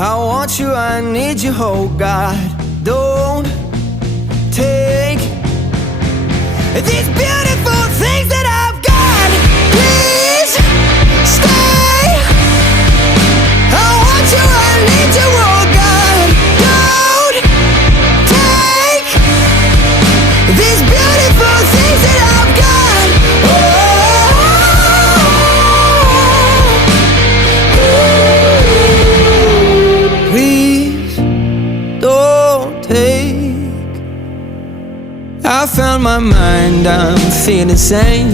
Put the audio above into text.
I want you, I need you, oh God. Don't take these beautiful things that I've got. Please stay. I want you, I need you, oh God. Don't take these beautiful things that I've got. Please don't take. I found my mind, I'm feeling sane.